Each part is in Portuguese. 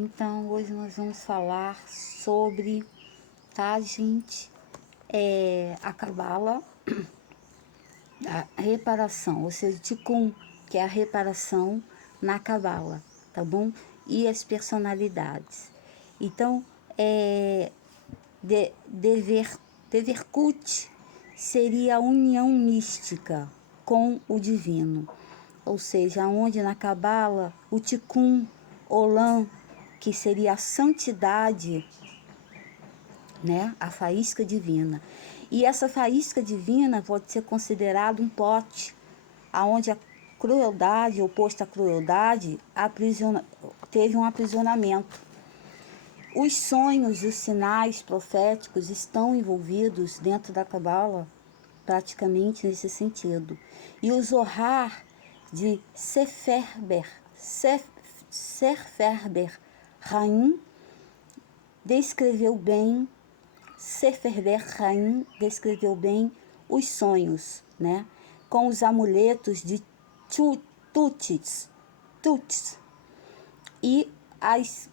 Então, hoje nós vamos falar sobre, tá, gente? A Cabala, a reparação, ou seja, Tikkun, que é a reparação na Cabala, tá bom? E as personalidades. Então, Deverkut seria a união mística com o divino, ou seja, onde na Cabala o Tikkun Olam, que seria a santidade, né, a faísca divina. E essa faísca divina pode ser considerado um pote, aonde a crueldade, oposta à crueldade, teve um aprisionamento. Os sonhos e os sinais proféticos estão envolvidos dentro da Cabala, praticamente nesse sentido. E o Zohar de Seferber Haim descreveu bem, os sonhos, né? Com os amuletos de Tuts e as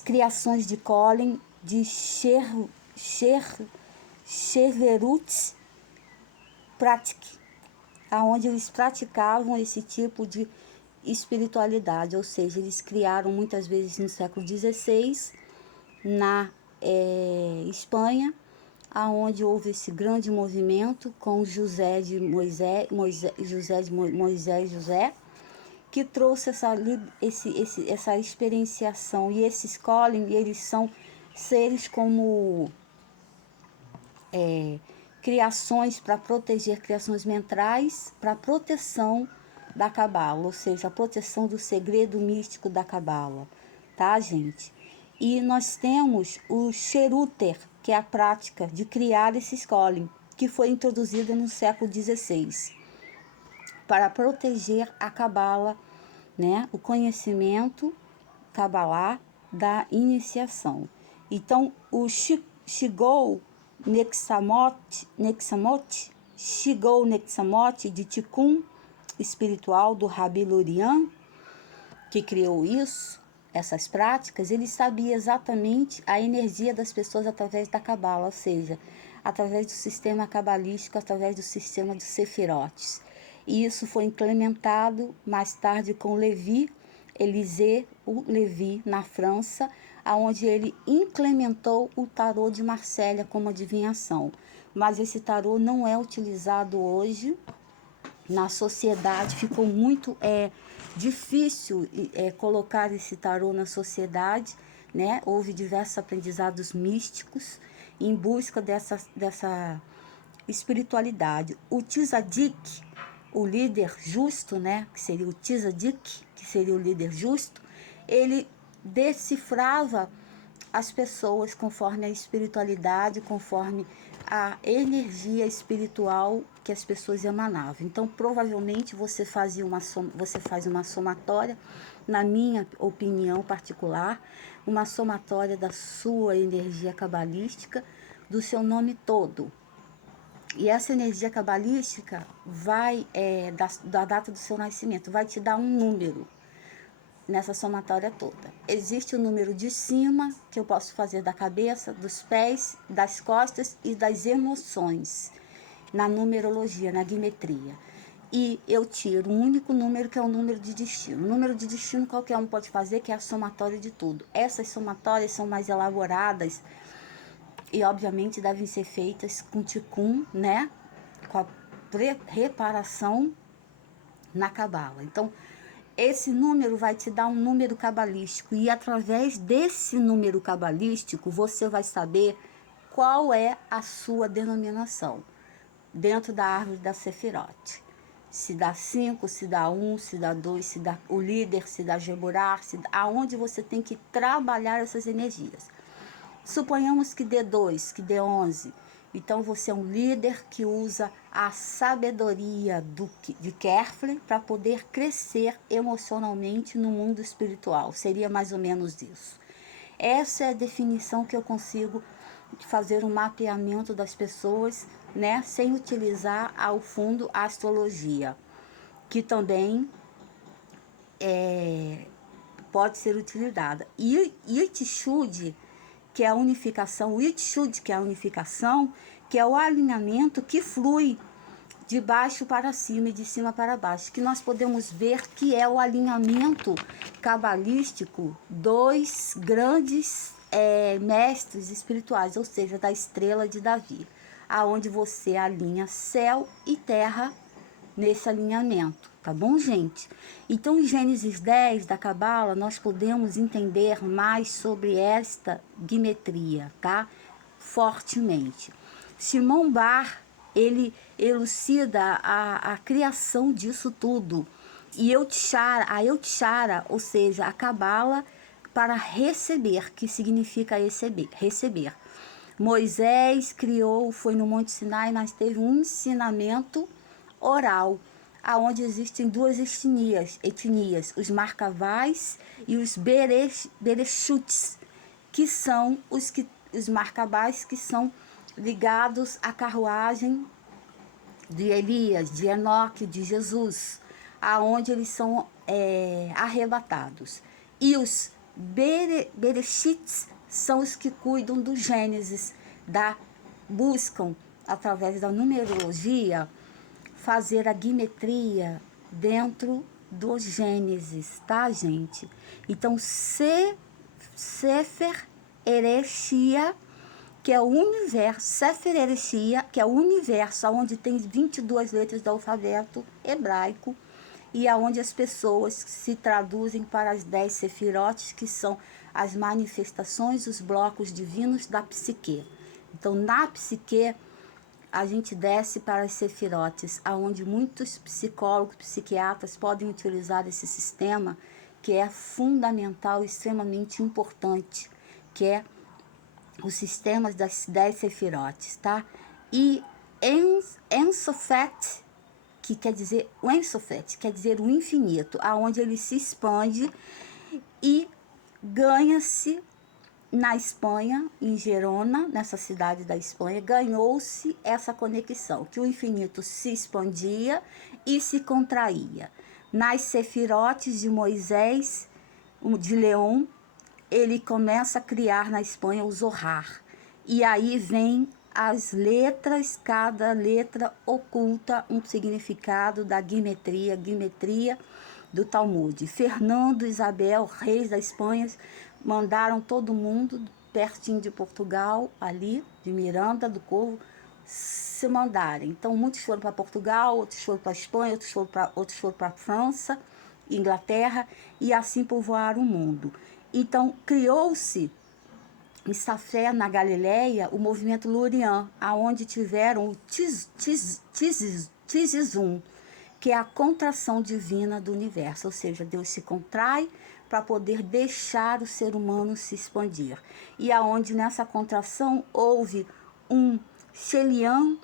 criações de Colin de Sheverut Pratik, aonde eles praticavam esse tipo de espiritualidade, ou seja, eles criaram muitas vezes no século XVI na Espanha, aonde houve esse grande movimento com José de Moisés, que trouxe essa experienciação. E esses Colin, eles são seres como criações para proteger, criações mentais para proteção da Cabala, ou seja, a proteção do segredo místico da Cabala, tá, gente? E nós temos o Sheruter, que é a prática de criar esses Colin, que foi introduzida no século XVI para proteger a Cabala, né, o conhecimento Kabbalah da iniciação. Então, o Shigou Nexamot de Tikkun espiritual do Rabi Lurian, que criou isso, essas práticas, ele sabia exatamente a energia das pessoas através da Cabala, ou seja, através do sistema cabalístico, através do sistema dos Sefirotes. E isso foi implementado mais tarde com Élisée Levi, na França, aonde ele implementou o tarô de Marsella como adivinhação. Mas esse tarô não é utilizado hoje na sociedade, ficou muito difícil colocar esse tarô na sociedade, né? Houve diversos aprendizados místicos em busca dessa espiritualidade. O Tzadik, o líder justo, né? Que seria o Tzadik, que seria o líder justo, ele decifrava as pessoas conforme a espiritualidade, conforme a energia espiritual que as pessoas emanavam. Então, provavelmente você faz uma somatória, na minha opinião particular, uma somatória da sua energia cabalística, do seu nome todo. E essa energia cabalística vai, da data do seu nascimento, vai te dar um número nessa somatória toda. Existe o número de cima, que eu posso fazer da cabeça, dos pés, das costas e das emoções, na numerologia, na guimetria. E eu tiro um único número, que é o número de destino. O número de destino qualquer um pode fazer, que é a somatória de tudo. Essas somatórias são mais elaboradas e, obviamente, devem ser feitas com Tikkun, né? Com a reparação na Cabala. Então, esse número vai te dar um número cabalístico, e através desse número cabalístico você vai saber qual é a sua denominação dentro da árvore da Sefirot. Se dá 5, se dá 1, se dá 2, se dá o líder, se dá Geburah, aonde você tem que trabalhar essas energias. Suponhamos que dê 2, que dê 11. Então você é um líder que usa a sabedoria de Kefler para poder crescer emocionalmente no mundo espiritual. Seria mais ou menos isso. Essa é a definição que eu consigo fazer um mapeamento das pessoas, né, sem utilizar ao fundo a astrologia, que também pode ser utilizada. E Yitzhud, que é a unificação, o Yitzhud, que é a unificação, que é o alinhamento que flui de baixo para cima e de cima para baixo, que nós podemos ver que é o alinhamento cabalístico dos grandes mestres espirituais, ou seja, da estrela de Davi, aonde você alinha céu e terra nesse alinhamento, tá bom, gente? Então, em Gênesis 10 da Cabala, nós podemos entender mais sobre esta guimetria, tá? Fortemente. Shimon Bar, ele elucida a criação disso tudo. E a Eutchara, ou seja, a Cabala para receber, que significa receber. Moisés criou, foi no Monte Sinai, mas teve um ensinamento oral, aonde existem duas etnias, os Marcavais e os Berechutes, que são os Marcavais que são ligados à carruagem de Elias, de Enoque, de Jesus, aonde eles são arrebatados. E os Berechites são os que cuidam do Gênesis, buscam, através da numerologia, fazer a guimetria dentro do Gênesis, tá, gente? Então, Sefer Erechia, que é o universo, Sefer Erechia, que é o universo onde tem 22 letras do alfabeto hebraico e aonde as pessoas se traduzem para as 10 sefirotes, que são as manifestações, os blocos divinos da psique. Então, na psique, a gente desce para as sefirotes, aonde muitos psicólogos, psiquiatras podem utilizar esse sistema, que é fundamental e extremamente importante, que é os sistemas das 10 sefirotes, tá? E Ensofet, que quer dizer o Ensofet, quer dizer o infinito, aonde ele se expande e ganha-se na Espanha, em Gerona, nessa cidade da Espanha, ganhou-se essa conexão, que o infinito se expandia e se contraía. Nas sefirotes de Moisés, de Leão, ele começa a criar na Espanha o Zohar. E aí vem as letras, cada letra oculta um significado da guimetria do Talmud. Fernando e Isabel, reis da Espanha, mandaram todo mundo pertinho de Portugal, ali, de Miranda do Corvo, se mandarem. Então, muitos foram para Portugal, outros foram para a Espanha, outros foram para a França, Inglaterra, e assim povoaram o mundo. Então, criou-se em Safé, na Galileia, o movimento Lurian, aonde tiveram o Tizizum, que é a contração divina do universo, ou seja, Deus se contrai para poder deixar o ser humano se expandir. E aonde nessa contração houve um Shelian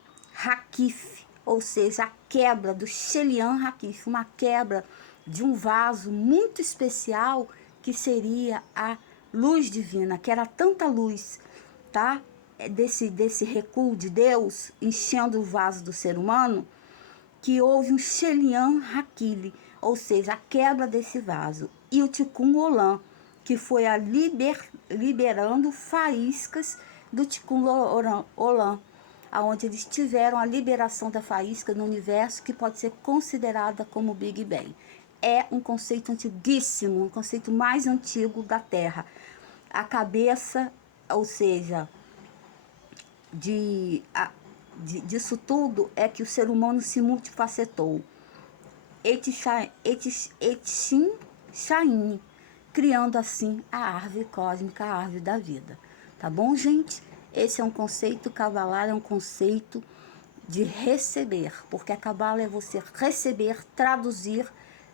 Hakif, ou seja, a quebra do Shelian Hakif, uma quebra de um vaso muito especial que seria a luz divina, que era tanta luz, tá? Desse recuo de Deus enchendo o vaso do ser humano, que houve um Shelian Hakili, ou seja, a quebra desse vaso. E o Tikkun Olam, que foi a liberando faíscas do Tikkun Olam, aonde eles tiveram a liberação da faísca no universo, que pode ser considerada como Big Bang. É um conceito antiguíssimo, um conceito mais antigo da Terra. A cabeça, ou seja, disso tudo é que o ser humano se multifacetou. Etchin Shain, criando assim a árvore cósmica, a árvore da vida. Tá bom, gente? Esse é um conceito, Kabbalah é um conceito de receber, porque a Kabbalah é você receber, traduzir,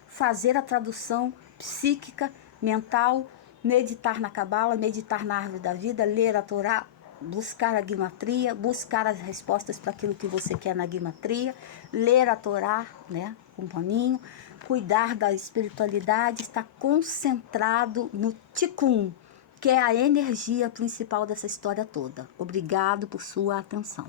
fazer a tradução psíquica, mental, meditar na Kabbalah, meditar na árvore da vida, ler a Torá, buscar a guimatria, buscar as respostas para aquilo que você quer na guimatria, ler a Torá, né, com um paninho, cuidar da espiritualidade, estar concentrado no Tikkun, que é a energia principal dessa história toda. Obrigado por sua atenção.